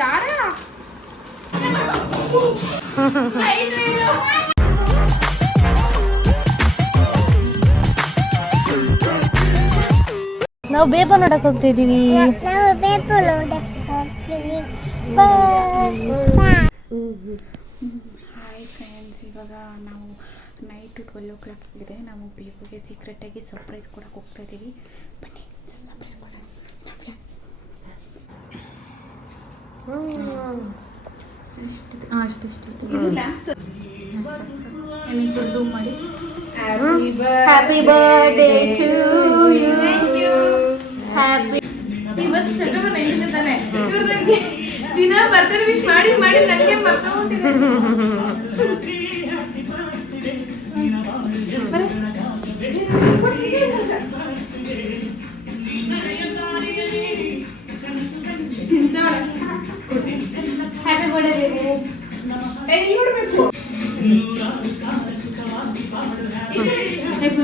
ದಾರ ನಾವು ಬೇಪ ನೋಡಕ್ ಹೋಗ್ತಿದೀವಿ. ಹಾಯ್ ಫ್ರೆಂಡ್ಸ್, ಇವಾಗ ನಾವು ನೈಟ್ 12 o'clock ಆಗಿದೆ. ನಾವು ಬೇಬುಗೆ ಸೀಕ್ರೆಟಾಗಿ ಸರ್ಪ್ರೈಸ್ ಕೊಡಕ್ಕೆ ಹೋಗ್ತಾ ಇದ್ದೀವಿ. ಬನ್ನಿ ಸರ್ಪ್ರೈಸ್ ಕೊಡೋಣ. ಅಷ್ಟು ಝೂಮ್ ಮಾಡಿ. Happy birthday to you. Happy ಇವತ್ತು ಸೆಪ್ಟೆಂಬರ್ 19 ತಾನೆ. ಇವ್ರು ನನಗೆ ದಿನ ಬರ್ತಾರೆ ವಿಶ್ ಮಾಡಿ ಮಾಡಿ ನನಗೆ ಮರ್ತೋಗ್ಬಿಟ್ಟಿದೆ. Happy birthday baby.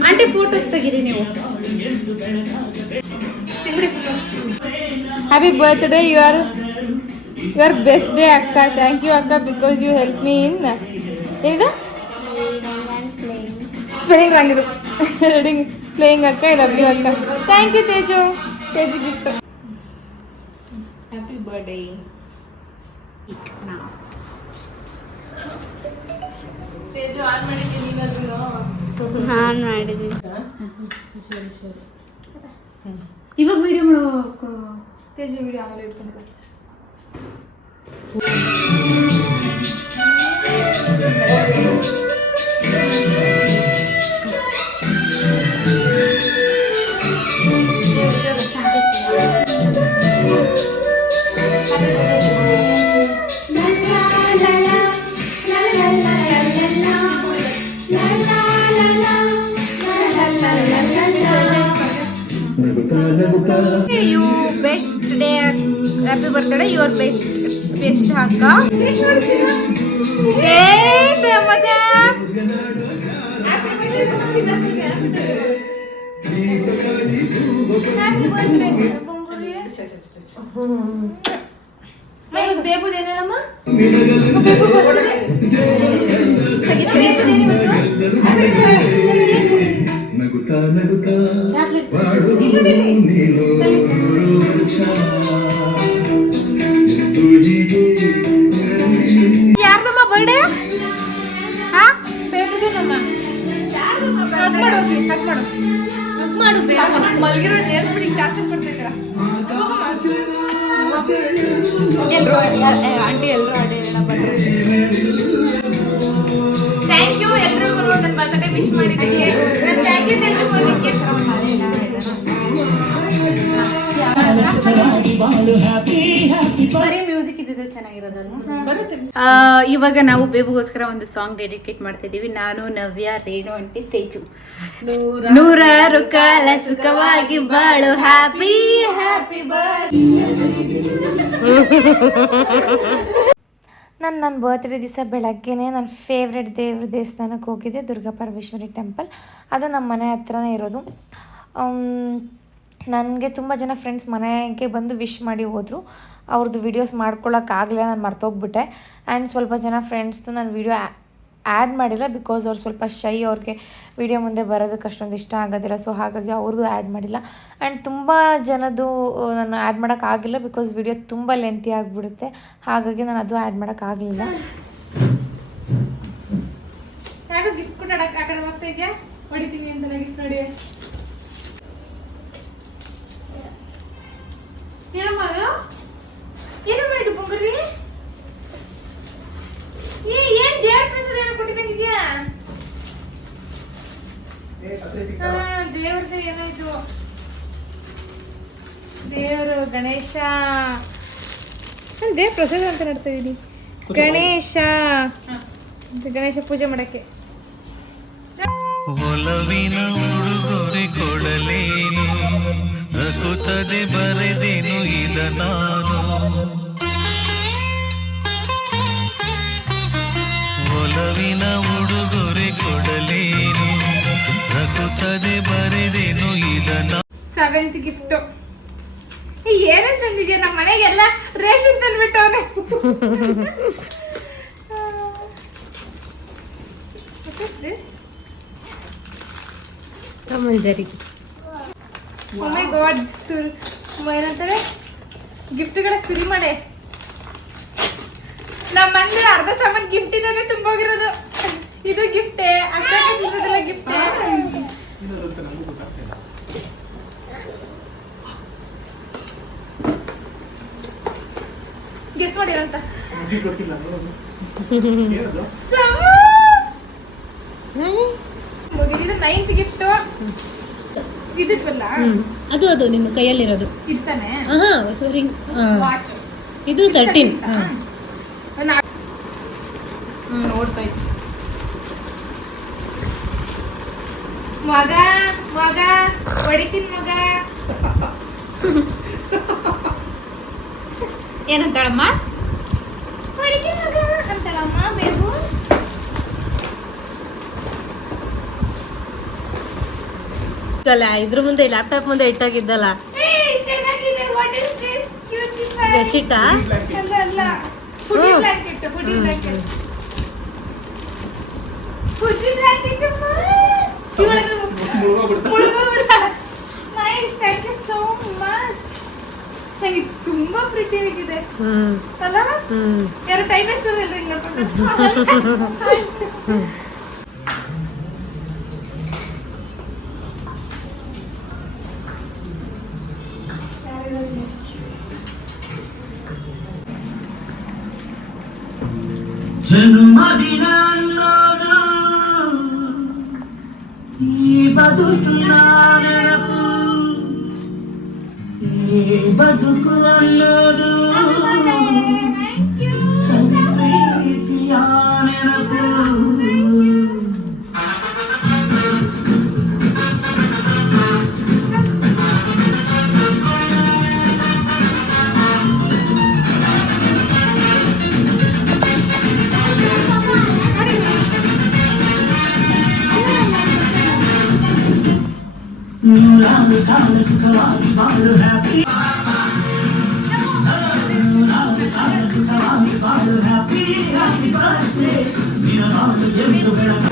Aunty photos ತೆಗೀರಿ ನೀವು. Happy birthday. Your best day ಅಕ್ಕ. ಥ್ಯಾಂಕ್ ಯು ಅಕ್ಕ because you help me in ಏನಿದು ಸ್ಪೆಲ್ಲಿಂಗ್ ರಾಂಗ್ ಇದು ರೀಡಿಂಗ್ ಪ್ಲೇಯಿಂಗ್ ಅಕ್ಕ. ಐ ಲವ್ ಯು ಅಕ್ಕ. Thank you Teju gift. Happy birthday. Teju on ಮಾಡಿದ್ದೀನಿ. ನಾನು ಮಾಡಿದ್ದೀನಿ. ಇವಾಗ ವಿಡಿಯೋ ಮಾಡೋ ತೇಜು ವಿಡಿಯೋ ಆಮೇಲೆ ಇಟ್ಕೊಂಡು you best day. Happy birthday. Your best ಅಕ್ಕ. ಬೇಬುದೇನಮ್ಮ ಯಾರ್ದಮ್ಮ ಬರ್ಡೇ? ಹಾ ಬೇಬುದೇನಮ್ಮ. ಮಲ್ಗಿರೋ ನೇಲ್ಸ್ಬಿಡಿ ಟಾರ್ಚರ್ ಕೊಡ್ತಿದ್ದೀರಾ. ಆಂಟಿ ಎಲ್ಲರೂ ಥ್ಯಾಂಕ್ ಯು ಎಲ್ರಿಗೂ ನನ್ನ ಬರ್ತ್ಡೇ ವಿಶ್ ಮಾಡಿದ್ದಕ್ಕೆ. ಥ್ಯಾಂಕ್ ಯು ಬರೀ ಮ್ಯೂಸಿಕ್ ಇದ್ದಿದ್ರೆ ಚೆನ್ನಾಗಿರೋದಲ್ವ. ಇವಾಗ ನಾವು ಬೇಬುಗೋಸ್ಕರ ಒಂದು ಸಾಂಗ್ ಡೆಡಿಕೇಟ್ ಮಾಡ್ತಾ ಇದೀವಿ. ನಾನು, ನವ್ಯ, ರೇಣು ಅಂಟಿ, ತೇಜು. ನೂರಾರು ಕಾಲ ಸುಖವಾಗಿ ಬಾಳು. ಹ್ಯಾಪಿ ಹ್ಯಾಪಿ ನನ್ನ ಬರ್ತ್ಡೇ ದಿವಸ ಬೆಳಗ್ಗೆನೇ ನನ್ನ ಫೇವ್ರೆಟ್ ದೇವಸ್ಥಾನಕ್ಕೆ ಹೋಗಿದ್ದೆ, ದುರ್ಗಾ ಪರಮೇಶ್ವರಿ ಟೆಂಪಲ್. ಅದು ನಮ್ಮ ಮನೆ ಹತ್ರನೇ ಇರೋದು. ನನಗೆ ತುಂಬ ಜನ ಫ್ರೆಂಡ್ಸ್ ಮನೆಗೆ ಬಂದು ವಿಶ್ ಮಾಡಿ ಹೋದರು. ಅವ್ರದ್ದು ವೀಡಿಯೋಸ್ ಮಾಡ್ಕೊಳ್ಳೋಕ್ಕಾಗಲಿಲ್ಲ, ನಾನು ಮರ್ತೋಗ್ಬಿಟ್ಟೆ. ಆ್ಯಂಡ್ ಸ್ವಲ್ಪ ಜನ ಫ್ರೆಂಡ್ಸ್ದು ನಾನು ವೀಡಿಯೋ ಆ್ಯಡ್ ಮಾಡಿಲ್ಲ ಬಿಕಾಸ್ ಅವ್ರು ಸ್ವಲ್ಪ ಶೈ. ಅವ್ರಿಗೆ ವೀಡಿಯೋ ಮುಂದೆ ಬರೋದಕ್ಕೆ ಅಷ್ಟೊಂದು ಇಷ್ಟ ಆಗೋದಿಲ್ಲ. ಸೊ ಹಾಗಾಗಿ ಅವ್ರದ್ದು ಆ್ಯಡ್ ಮಾಡಿಲ್ಲ. ಆ್ಯಂಡ್ ತುಂಬ ಜನದ್ದು ನಾನು ಆ್ಯಡ್ ಮಾಡೋಕ್ಕಾಗಿಲ್ಲ ಬಿಕಾಸ್ ವೀಡಿಯೋ ತುಂಬ ಲೆಂತಿ ಆಗಿಬಿಡುತ್ತೆ. ಹಾಗಾಗಿ ನಾನು ಅದು ಆ್ಯಡ್ ಮಾಡೋಕ್ಕಾಗಲಿಲ್ಲ. ಯಾಕೋ ಗಿಫ್ಟ್ ಕೊಡೋಕೆ ಆ ಕಡೆ ಹೋಗ್ತಾ ಇದೆಯಾ? ಹೊಡಿತೀನಿ ಅಂತ ಗಿಫ್ಟ್ ನೋಡಿ. ಏನಮ್ಮ ಅದು? ಏನಮ್ಮ ಇದು ಪೊಂಗರಿ? ಏನ್ ದೇವ್ರ ಪ್ರಸಾದ ಏನೋ ಕೊಟ್ಟಿದ್ದಂಗಿದ್ಯಾ? ದೇವ್ರದ್ದು ಏನೋ ಇದು. ದೇವರು ಗಣೇಶ. ದೇವ್ರ ಪ್ರಸಾದ ಅಂತ ನೋಡ್ತಾ ಇದೀನಿ. ಗಣೇಶ ಪೂಜೆ ಮಾಡಕ್ಕೆ. ಒಲವಿನ ಉಡುಗೊರೆ ಕೊಡಲೇನು ರಘುತದೆ ಬರೆದೇನು ಇಲ್ಲ ನಾನು. ಒಲವಿನ ಉಡುಗೊರೆ ಕೊಡಲೇನು ರಘುತದೆ ಬರೆದೇನು ಇಲ್ಲ ನಾನು. 7th gift. ಏನೇ ತಂದಿದ್ಯಾ? ನಮ್ಮ ಮನೆಗೆಲ್ಲ ರೇಷನ್ ತಂದ್ಬಿಟ್ಟವನೆ. ಮಂಜರಿ ಓ ಮೈ ಗಾಡ್, ಏನಂತಾರೆ ಗಿಫ್ಟ್ಗಳ ಸುರಿ ಮಾಡೆ. ನಮ್ಮ ಮನೆ ಅರ್ಧ ಸಾಮಾನು ಗಿಫ್ಟ್ ಇದ್ದಾನೆ ತುಂಬೋಗಿರೋದು. ಇದು ಗಿಫ್ಟೇ, ಅಷ್ಟೆಲ್ಲ ಗಿಫ್ಟೇ. ಗೆಸ್ ಮಾಡಿ ಅಂತ ಮುಗಿದಿದ್ದು 9th ಗಿಫ್ಟ್. ಇದಿಟ್ವಲ್ಲ ಅದು ನಿಮ್ಮ ಕೈಯಲ್ಲಿರೋದು ಇರ್ತಾನೆ. ಸಾರಿ, ವಾಚ್ ಇದು 13. ನೋಡ್ತಾ ಇತ್ತು ಮಗ ಹೊಡಿತೀನಿ ಮಗ. ಏನಂತಾಳಮ್ಮ? ಹೊಡಿತೀನಿ ಮಗ ಅಂತಾಳಮ್ಮ. ಬೇಗು ಇದ್ರ ಮುಂದೆ ಲ್ಯಾಪ್ಟಾಪ್ ಮುಂದೆ ಇಟ್ಟಾಗಿದ್ದಲ್ಲ ಚೆನ್ನಾಗಿದೆ. ವಾಟ್ ಇಸ್ ದಿಸ್ ಕ್ಯೂಟ್ ಬೆಡ್ಶೀಟಾ? ಅಲ್ಲ ಫುಡಿ blanket. Nice, thank you so much. ನನಗೆ ತುಂಬಾ ಪ್ರಿಟಿ ಆಗಿದೆ ಅಲ್ಲ? ಯಾರು ಟೈಮ್ ಎಷ್ಟು ಹೇಳ್ರಿ ಜನ್ಮದಿನ ಅನ್ನೋದು ಈ ಬದುಕಿನ ನೆನಪು, ಈ ಬದುಕು ಅನ್ನೋದು ಸಂಪ್ರೀತಿಯ ನೆನಪು. ನೂರಾರು ಕಾಲ ಸುಖವಾಗಿ ಬಾಳು ಹ್ಯಾಪಿ, ನೂರಾರು ಕಾಲ ಸುಖವಾಗಿ ಬಾಳು ಹ್ಯಾಪಿ, ಹ್ಯಾಪಿ ಬರ್ತ್ಡೇ ನಿನಗಾಗಲಿ ಎಂದು ಬೆಳಕ.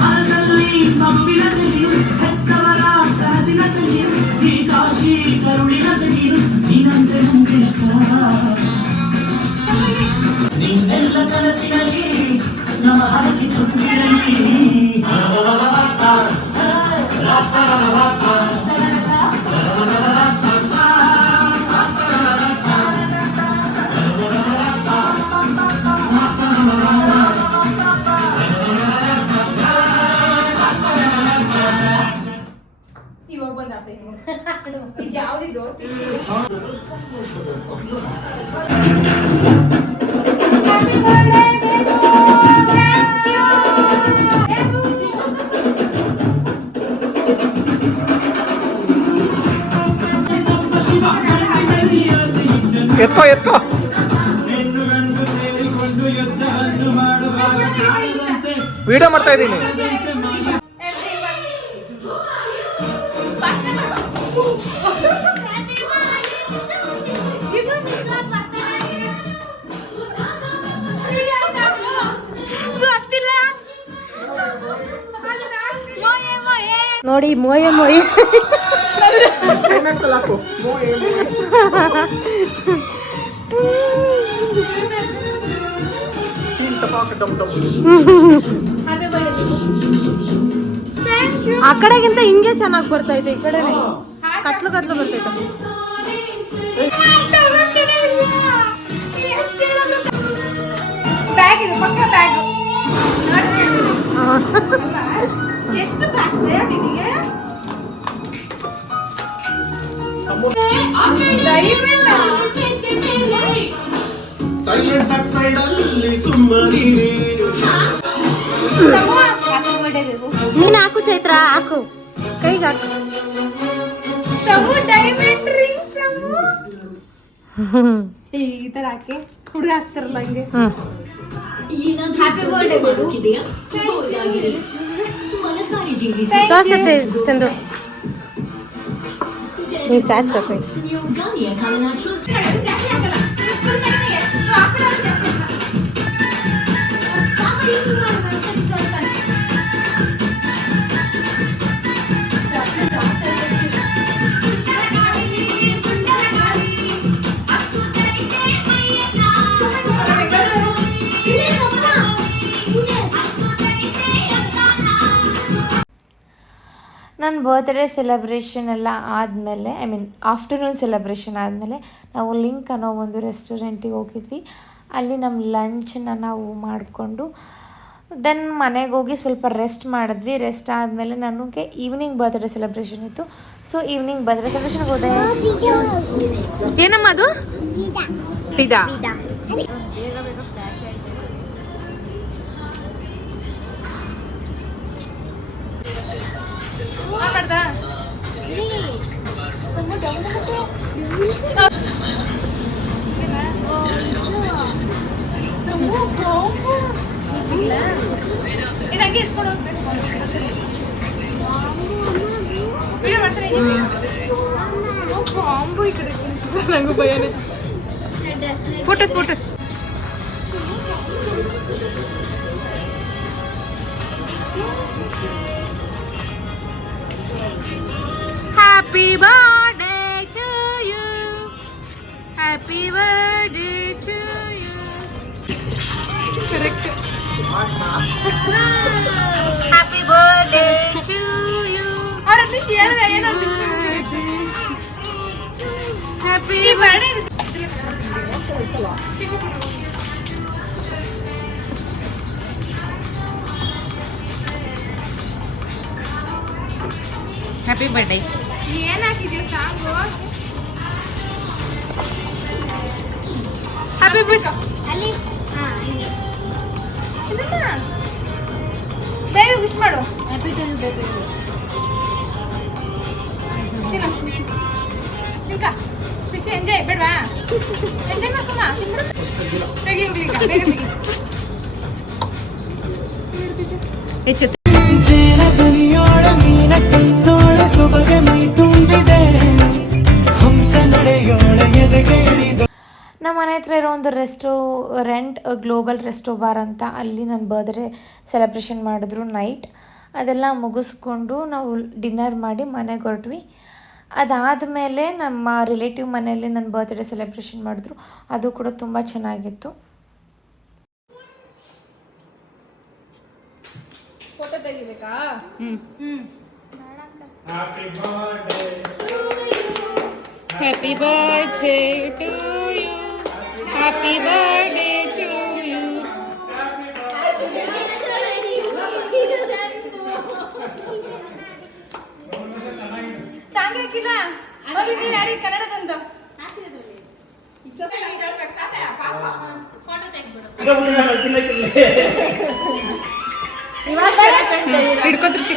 ಮನದಲ್ಲಿ ಮಗುವಿನ ತೆಗೆಯು, ಹೆತ್ತವರ ಕನಸಿನ ತೆಗೆಯು, ಈ ಕಾಶಿ ಕರುಳಿನ ತೆಗೆಯು, ನೀನಂತೆ ಮುಂದಿಷ್ಟ ನಿನ್ನೆಲ್ಲ ಕನಸಿನಲ್ಲಿ ನಮ್ಮ ಹರಕೆ ತುಂಬಿರಲಿ. ಇವಾಗ ಬಂದ ಇದು ಯಾವ್ದಿದು? ಎತ್ಕೋ ವಿಡಿಯೋ ಮಾಡ್ತಾ ಇದ್ದೀನಿ. ನೋಡಿ ಮೋಯೆ ಆ ಕಡೆಗಿಂತ ಹಿಂಗೆ ಚೆನ್ನಾಗಿ ಬರ್ತೈತೆ, ಈ ಕಡೆನೆ ಕತ್ಲು ಬರ್ತೈತೆ. ಬ್ಯಾಗ್ ಇದೆ, ಪಕ್ಕ ಬ್ಯಾಗ್ ಎಷ್ಟು ಬ್ಯಾಗ್ಸ್ ನಿನಗೆ? ಸೈಲೆಂಟ್ ಆಗಿ ಸೈಡ್ ಅಲ್ಲಿ ಸುಮ್ಮನಿರಿ. ನೀನ್ ಹಾಕು ಚೈತ್ರ, ಹಾಕು ಕೈಗೆ ಹಾಕು. ಡೈಮಂಡ್ ರಿಂಗ್ ಈ ತರ ಹಾಕಿ ಹುಡುಗ ಹಾಕ್ತಾರಲ್ಲ ಹಂಗೆ. ಹ್ಯಾಪಿ ಬರ್ಡೇ ದೋಸೆ ಚಂದು ನೀವು ಚಾಚ್ಬೇಕು. ನೀವು ಗಾಳಿಯ ಕಾಲನ ಶೂಸ್ ನನ್ನ ಬರ್ತ್ಡೇ ಸೆಲೆಬ್ರೇಷನ್ ಎಲ್ಲ ಆದಮೇಲೆ ಆಫ್ಟರ್ನೂನ್ ಸೆಲೆಬ್ರೇಷನ್ ಆದಮೇಲೆ ನಾವು ಲಿಂಕ್ ಅನ್ನೋ ಒಂದು ರೆಸ್ಟೋರೆಂಟಿಗೆ ಹೋಗಿದ್ವಿ. ಅಲ್ಲಿ ನಮ್ಮ ಲಂಚನ್ನ ನಾವು ಮಾಡಿಕೊಂಡು ದೆನ್ ಮನೆಗೆ ಹೋಗಿ ಸ್ವಲ್ಪ ರೆಸ್ಟ್ ಮಾಡಿದ್ವಿ. ರೆಸ್ಟ್ ಆದಮೇಲೆ ನನಗೆ ಈವ್ನಿಂಗ್ ಬರ್ತ್ಡೇ ಸೆಲೆಬ್ರೇಷನ್ ಇತ್ತು. ಸೊ ಈವ್ನಿಂಗ್ ಬರ್ತ್ಡೇ ಸೆಲೆಬ್ರೇಷನ್ಗೆ ಹೋದೆ. ಏನಮ್ಮ ಅದು? ಪಿದಾ. Photos happy birthday to you, happy birthday to you. Correct. Happy birthday to you. Happy birthday. Happy birthday. ಏನ್ ಹಾಕಿದ್ಯೋ ಸಾಂಗು? ಹ್ಯಾಪಿ ಬರ್ಡೇ ಅಲ್ಲಿ. ಬೇಗ ವಿಶ್ ಮಾಡು. Happy to you baby. ನಿಂಕ ಖುಷಿ ಎಂಜಾಯ್ ಬೇಡವಾ? ಎಂಜಾಯ್ ಮಾಡ್ಕೊಮ್ಮ. ತೆಗಿ ಹೋಗ್ಲಿ ಈಗ, ಬೇಗ ತೆಗಿ. ಹೆಚ್ಚು ಜೇನ ದನಿಯೋಳ ಮೀನ ಕಣ್ಣೋಳ ಸೊಬಗೆ ಮೈ ತುಂಬಿದೆ, ಹಂಸ ನಡೆಯೋಳ ಎದೆಗೆ ಇಳಿದು. ನಮ್ಮ ಮನೆ ಹತ್ರ ಇರೋ ಒಂದು ರೆಸ್ಟೋರೆಂಟ್ ಗ್ಲೋಬಲ್ ರೆಸ್ಟೋ ಬಾರ್ ಅಂತ, ಅಲ್ಲಿ ನನ್ನ ಬರ್ತ್ಡೇ ಸೆಲೆಬ್ರೇಷನ್ ಮಾಡಿದ್ರು ನೈಟ್. ಅದೆಲ್ಲ ಮುಗಿಸ್ಕೊಂಡು ನಾವು ಡಿನ್ನರ್ ಮಾಡಿ ಮನೆಗೆ ಹೊರಟ್ವಿ. ಅದಾದಮೇಲೆ ನಮ್ಮ ರಿಲೇಟಿವ್ ಮನೆಯಲ್ಲಿ ನನ್ನ ಬರ್ತ್ಡೇ ಸೆಲೆಬ್ರೇಷನ್ ಮಾಡಿದ್ರು. ಅದು ಕೂಡ ತುಂಬ ಚೆನ್ನಾಗಿತ್ತು. ಫೋಟೋ ತೆಗಿಬೇಕಾ? Happy birthday to you, happy birthday to you. Song ಹಾಕಿಲ್ಲ ಹೋಗಿ ನೀನು ಆಡಿ ಕನ್ನಡದೊಂದು. ಹಿಡ್ಕೊತಿರ್ತಿ.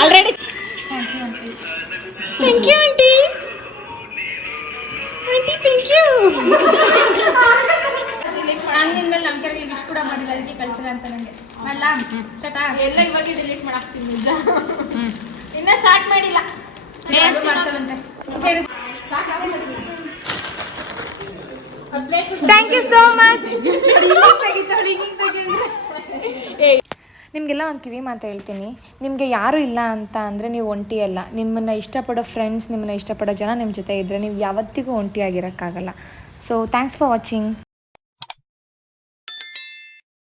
Already. Thank you aunty. Aunty thank you. ಹಂಗಿನ ಮೇಲೆ ನಮ್ಮ ಕಡೆಗೆ ವಿಶ್ ಕೂಡ ಮಾಡಿಲ್ಲ, ಅದಕ್ಕೆ ಕಳ್ಸಿಲ್ಲ ಅಂತ ನನಗೆ. ಮಾಡಲಾ ಸ್ಟಾರ್ಟಾ? ಎಲ್ಲ ಇವಾಗೆ ಡಿಲೀಟ್ ಮಾಡಾಕ್ತೀನಿ ನಿಜ. ಇನ್ನ ಸ್ಟಾರ್ಟ್ ಮಾಡಿಲ್ಲ, ಮಾಡ್ತಾರಂತೆ. ಸರಿ, ಥ್ಯಾಂಕ್ ಯು ಸೋ ಮಚ್. ನಿಮಗೆಲ್ಲ ಒಂದು ಕಿವಿ ಮಾತು ಹೇಳ್ತೀನಿ. ನಿಮಗೆ ಯಾರೂ ಇಲ್ಲ ಅಂತ ಅಂದರೆ ನೀವು ಒಂಟಿ ಅಲ್ಲ. ನಿಮ್ಮನ್ನು ಇಷ್ಟಪಡೋ ಫ್ರೆಂಡ್ಸ್, ನಿಮ್ಮನ್ನು ಇಷ್ಟಪಡೋ ಜನ ನಿಮ್ಮ ಜೊತೆ ಇದ್ದರೆ ನೀವು ಯಾವತ್ತಿಗೂ ಒಂಟಿಯಾಗಿರೋಕ್ಕಾಗಲ್ಲ. So thanks for watching.